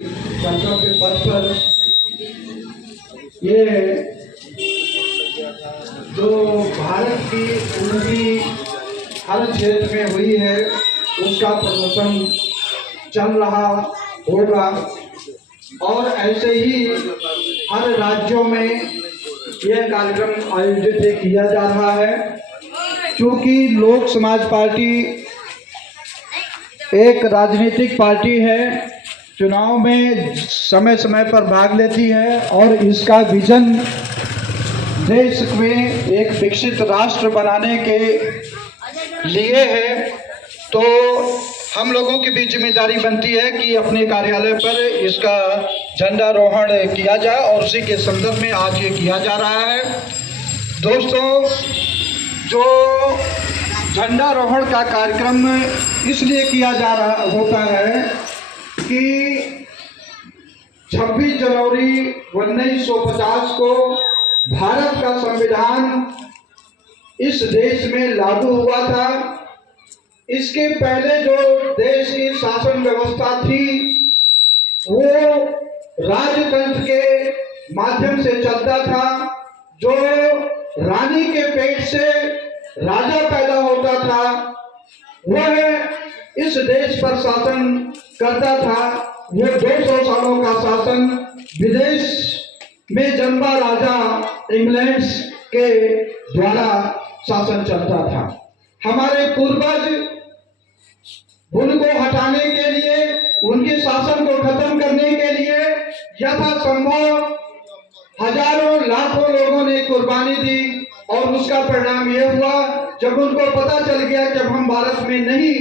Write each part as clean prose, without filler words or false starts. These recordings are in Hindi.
कर्तव्य पथ पर ये जो भारत की उन्नति हर क्षेत्र में हुई है उसका प्रदर्शन चल रहा होगा और ऐसे ही हर राज्यों में यह कार्यक्रम आयोजित किया जा रहा है। क्योंकि लोक समाज पार्टी एक राजनीतिक पार्टी है, चुनाव में समय समय पर भाग लेती है और इसका विजन देश में एक विकसित राष्ट्र बनाने के लिए है। तो हम लोगों की भी जिम्मेदारी बनती है कि अपने कार्यालय पर इसका झंडारोहण किया जाए और उसी के संदर्भ में आज ये किया जा रहा है। दोस्तों, जो झंडारोहण का कार्यक्रम इसलिए किया जा रहा होता है कि 26 जनवरी 1950 को भारत का संविधान इस देश में लागू हुआ था। इसके पहले जो देश की शासन व्यवस्था थी वो राजतंत्र के माध्यम से चलता था। जो रानी के पेट से राजा पैदा होता था वह इस देश पर शासन करता था। वह 200 सालों का शासन विदेश में जन्मा राजा इंग्लैंड के द्वारा शासन चलता था। हमारे पूर्वज उनको हटाने के लिए, उनके शासन को खत्म करने के लिए यथासंभव हजारों लाखों लोगों ने कुर्बानी दी और उसका परिणाम यह हुआ जब उनको पता चल गया कि अब हम भारत में नहीं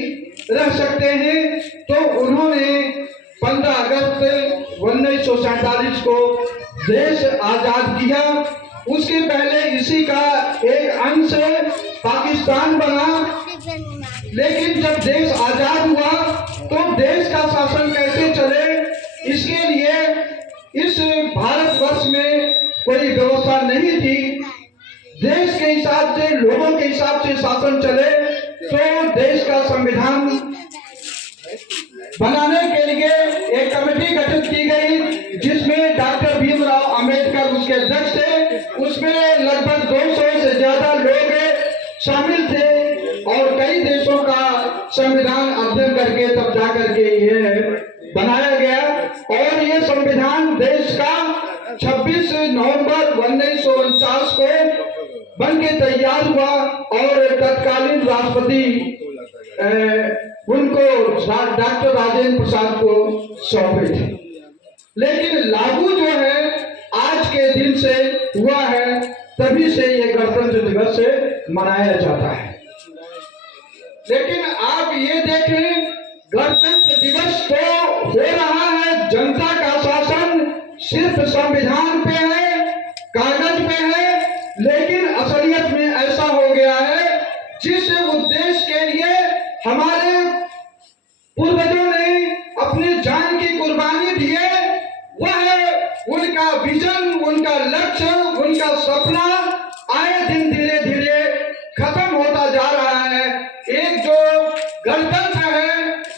रह सकते हैं तो उन्होंने 15 अगस्त 1947 को देश आजाद किया। उसके पहले इसी का एक अंश पाकिस्तान बना, लेकिन जब देश आजाद हुआ तो देश का शासन कैसे चले इसके लिए इस भारतवर्ष में कोई व्यवस्था नहीं थी। देश के हिसाब से, लोगों के हिसाब से शासन चले तो देश का संविधान बनाने के लिए एक कमेटी गठित की गई जिसमें डॉक्टर भीमराव अंबेडकर उसके अध्यक्ष थे। उसमें लगभग 200 से ज्यादा लोग शामिल थे और कई देशों का संविधान अध्ययन करके तब जाकर के ये बनाया गया और ये संविधान देश का 26 नवंबर 1949 को बन के तैयार हुआ और तत्कालीन राष्ट्रपति उनको डॉक्टर राजेंद्र प्रसाद को सौंपे थे। लेकिन लागू जो है आज के दिन से हुआ है, तभी से ये गणतंत्र दिवस से मनाया जाता है। लेकिन आप ये देखें, गणतंत्र दिवस तो हो रहा है, जनता का शासन सिर्फ संविधान पे है, कागज पे है, लेकिन असलियत में ऐसा हो गया है जिस उद्देश्य के लिए हमारे पूर्वजों ने अपनी जान की कुर्बानी दी है वह उनका विजन, उनका लक्ष्य, उनका सपना आए दिन धीरे धीरे खत्म होता जा रहा है। एक जो गणतंत्र है,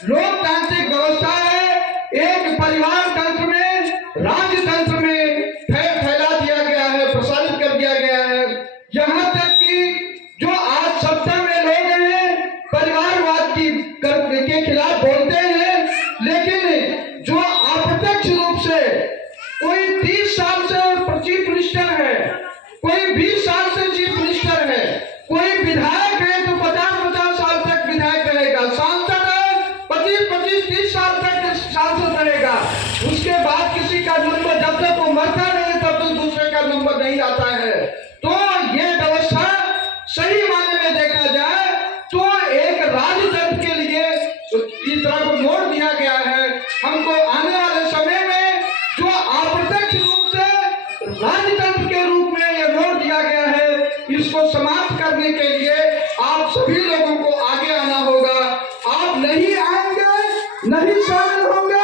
लोकतांत्रिक व्यवस्था है, एक परिवार तंत्र में, राजतंत्र में फैला दिया गया है, प्रसारित कर दिया गया है। यहाँ तक कि जो आज सत्ता में लोग हैं परिवारवाद के खिलाफ बोलते हैं, लेकिन जो अप्रत्यक्ष रूप से कोई 30 साल से चीफ मिनिस्टर है, कोई 20 साल से चीफ मिनिस्टर है, कोई विधायक है तो 50-50 साल तक विधायक रहेगा, सांसद है 25-30 साल तक सांसद रहेगा। उसके बाद किसी का नंबर, जब तक वो मरता नहीं तब तक दूसरे का नंबर नहीं आता है। तो ये व्यवस्था सही मायने में देखा जाए तो एक राजतंत्र के लिए इस तरह को मोड़ दिया गया है। हमको आने वाले समय में जो अप्रत्यक्ष रूप से राजतंत्र के रूप में यह मोड़ दिया गया है, इसको समाप्त करने के लिए आप सभी लोगों को आगे आना होगा। आप नहीं आएंगे, नहीं शामिल होंगे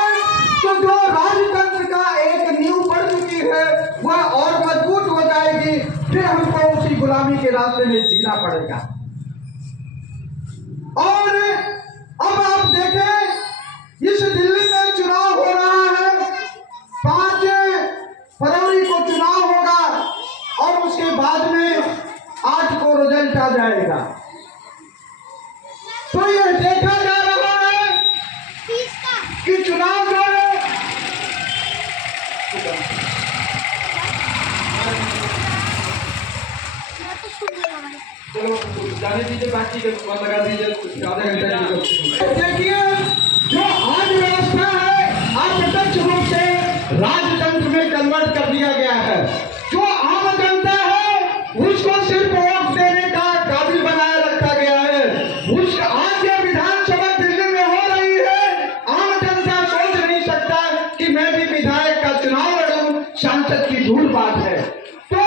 तो जो राजतंत्र का एक नींव पड़ चुकी है वह और मजबूत हो जाएगी, फिर हमको उसी गुलामी के रास्ते में जीना पड़ेगा। और अब आप देखें, इस दिल्ली में चुनाव हो रहा है, किया जाएगा। तो ये देखा जा रहा है कि चुनाव जो है जाने दीजिए, बाकी लगा दीजिए आधे घंटे। देखिए जो आज व्यवस्था है अप्रत्यक्ष रूप से राजतंत्र में कन्वर्ट कर दिया गया है। जो आम जनता है उसको सिर्फ वोट देने का काबिल बनाया रखा गया है। उस आज ये विधानसभा दिल्ली में हो रही है, आम जनता सोच नहीं सकता कि मैं भी विधायक का चुनाव लड़ूं, सांसद की दूर बात है। तो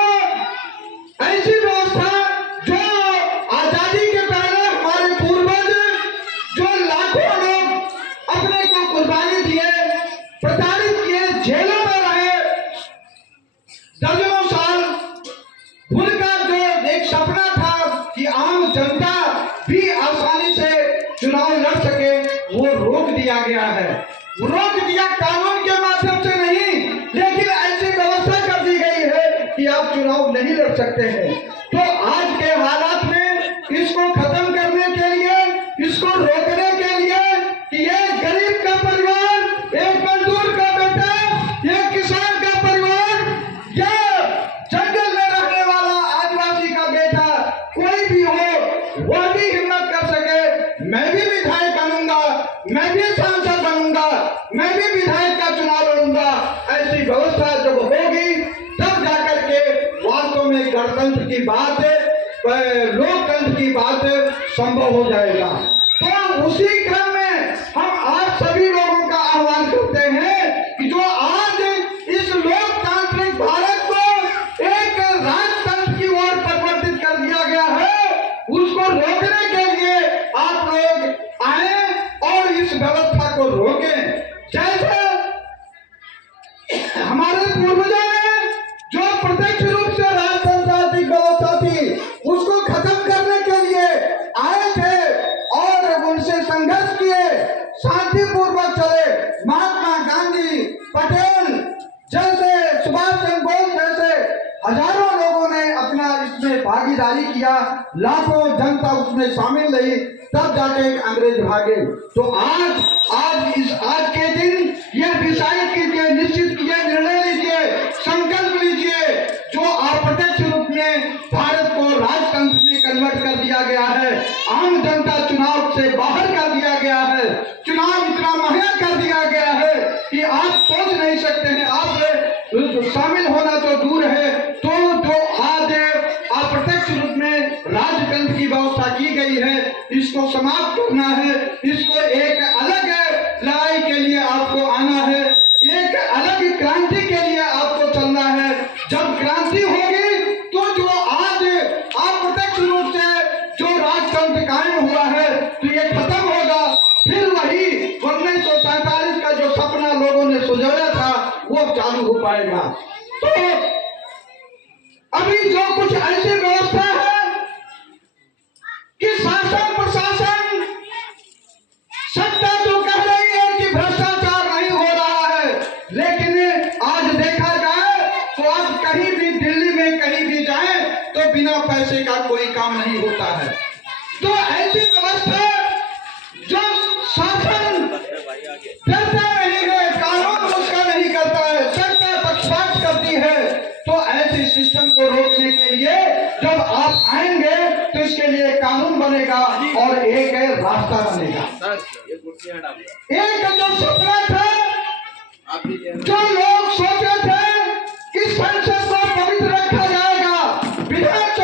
ऐसी व्यवस्था जो आजादी के पहले हमारे पूर्वज जो लाखों लोग अपने को कुर्बानी दिए, प्रताड़ित किए, जेलों में रहे दर्जनों साल, उनका जो एक सपना था कि आम जनता भी आसानी से चुनाव लड़ सके, वो रोक दिया गया है। रोक दिया कानून के माध्यम से नहीं, लेकिन ऐसी व्यवस्था कर दी गई है कि आप चुनाव नहीं लड़ सकते हैं। तो आज के हालात में इसको खत्म करने के लिए, इसको रोकने के लिए कि एक गरीब का परिवार, एक मजदूर का बेटा, एक किसान का परिवार या जंगल में रहने वाला आदिवासी का बेटा कोई भी हो, वह भी हिम्मत कर सके मैं भी विधायक बनूंगा, मैं भी सांसद बनूंगा, मैं भी विधायक का चुनाव लड़ूंगा। ऐसी व्यवस्था जब होगी तब जाकर के वास्तव में गणतंत्र की बात, लोकतंत्र की बात संभव हो जाएगा। तो उसी क्रम में हम आज सभी लोगों का आह्वान करते हैं कि जो आज इस लोकतांत्रिक भारत को एक राजतंत्र की ओर परिवर्तित कर दिया गया है, उसको रोकने के लिए आप लोग आए और इस व्यवस्था को रोकें। जैसे हमारे पूर्वजों ने जो प्रत्यक्ष रूप से राजतंत्रात्मक व्यवस्था थी उसको खत्म करने के लिए आए थे और उनसे संघर्ष किए, शांतिपूर्वक चले। महात्मा गांधी, पटेल जैसे, सुभाष चंद्र बोस जैसे हजारों लोगों ने अपना इसमें भागीदारी किया, लाखों जनता उसमें शामिल रही, तब जाके अंग्रेज भागे। तो आज के दिन यह डिसाइड कीजिए, निश्चित कीजिए, निर्णय लीजिए, संकल्प लीजिए, जो अप्रत्यक्ष रूप में भारत को राजतंत्र में कन्वर्ट कर दिया गया है, आम जनता चुनाव से बाहर कर दिया गया है, चुनाव इतना महंगा कर दिया गया है कि आप सोच नहीं सकते हैं। आप शामिल होना तो दूर है, तो जो आज अप्रत्यक्ष रूप में राजतंत्र की व्यवस्था की गई है, इसको समाप्त करना है। इसको एक अलग लड़ाई के लिए आपको आना है, एक अलग क्रांति के लिए आपको चलना है। जब क्रांति होगी तो जो आज अप्रत्यक्ष रूप से जो राजतंत्र कायम हुआ है तो ये खत्म होगा। फिर वही 1947 का जो सपना लोगों ने सुझाया था वो चालू हो पाएगा। तो अभी जो कुछ ऐसी व्यवस्था है कि शासन प्रशासन सत्ता तो कह रही है कि भ्रष्टाचार नहीं हो रहा है, लेकिन आज देखा जाए तो आप कहीं भी दिल्ली में कहीं भी जाएं तो बिना पैसे का कोई काम नहीं होता है। तो ऐसी व्यवस्था जो शासन करता नहीं है, कानून उसका नहीं करता है, सरकार पक्षपात करती है, तो ऐसे सिस्टम को रोकने के लिए जब आप आएंगे तो इसके लिए कानून बनेगा और एक रास्ता बनेगा। एक जो सपना था, जो लोग सोचे थे कि संसद को पवित्र रखा जाएगा, विधानसभा